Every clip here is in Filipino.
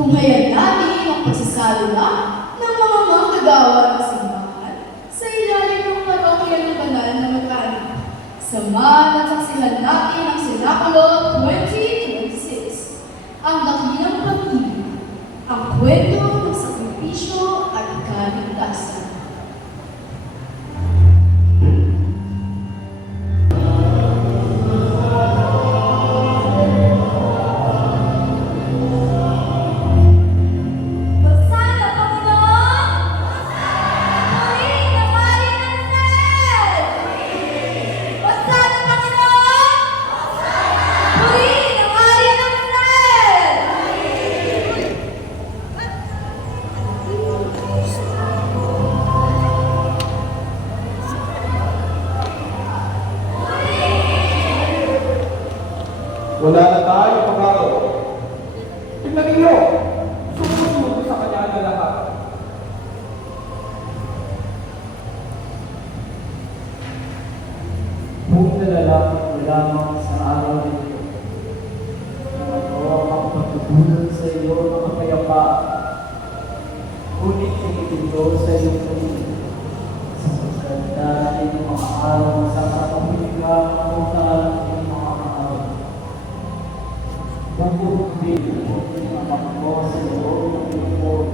Tunghayan natin ang pagsasalo-la ng mga kagawa ng simbahan sa ilalim ng parokya ng banal na Magkano. Samahan at saksihan natin ang Sinakulo 2026, ang dakilang pag-ibig, ang kwento ng sakripisyo at kaligtasan. Wala na tayo pagkaro. Tignan ninyo, sumusunod sa kanya na lahat. Buong nalalapit lamang sa araw nito. Kung ano ang pagtutulog sa iyo ng kapayapaan, ngunit sinitilo sa iyong pagkakas. Sa pagsalita natin ng mga araw sa katapuligang ang utal ng mga araw. Bukod din ang makmo sa loob ng lingkod.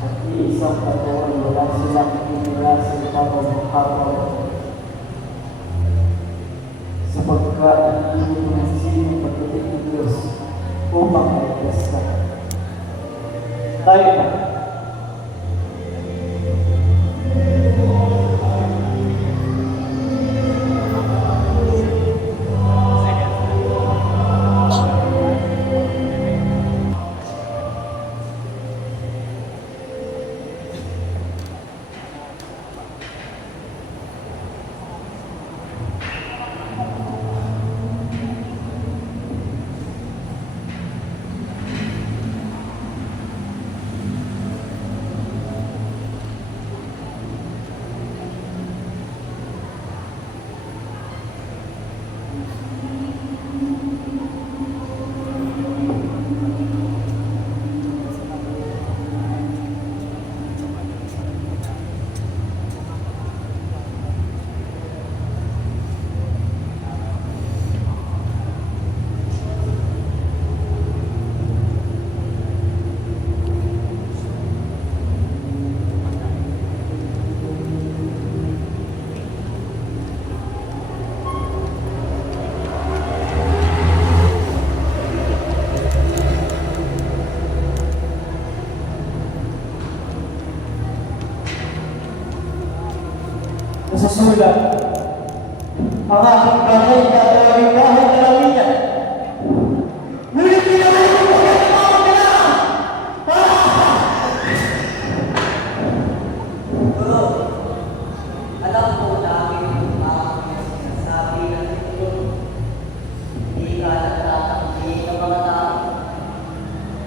At iisang taon wala silang pinira sa ibabaw ng hapon. Sapagkat ang iyong nansining pagdating ng Diyos upang maligtas ka. Tayo na. Nasusulat, ang aking bahay gagawin bahay na lamina. Ngunit pinawin ko ang mga kailangan. Guru, alam ko namin yung mga sinasabi ng ito. Hindi ka nagtatanggi ng mga tao.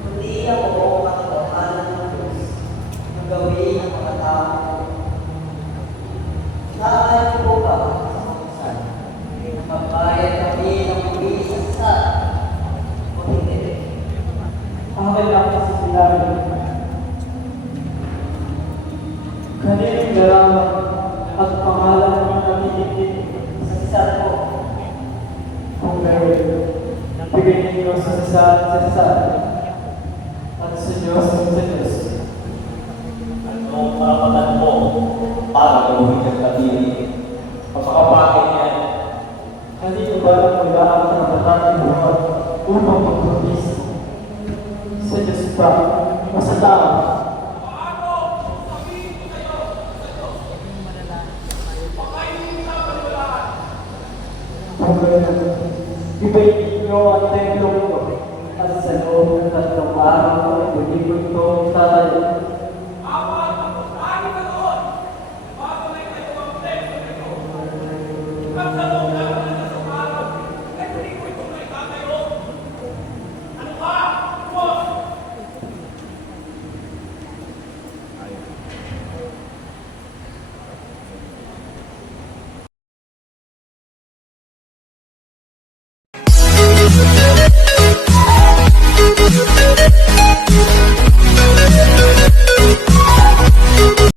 Kundi ako ang katotohanan ng Diyos. Ang gawin ng mga tao. Naayon ko ba sa kapusan? Magbayad kami ng buwis sa o hindi? Ang kailangan kasi sila Kaninong garaman at pangalan ng natitigit Sa sisal ko, kung meron. Bigay ninyo sa sisal at sa Diyos sa Diyos. Anong karapatan mo para gawin kang tabiri? Pagkakapakit niya. Kanino ba ang mag-aak ng matating buhat upang magpapis? Sa Diyos ba o sa tao? Kung gano'n, ibayin ninyo ang templo ko at sa loob ng 3 araw ay buligon ko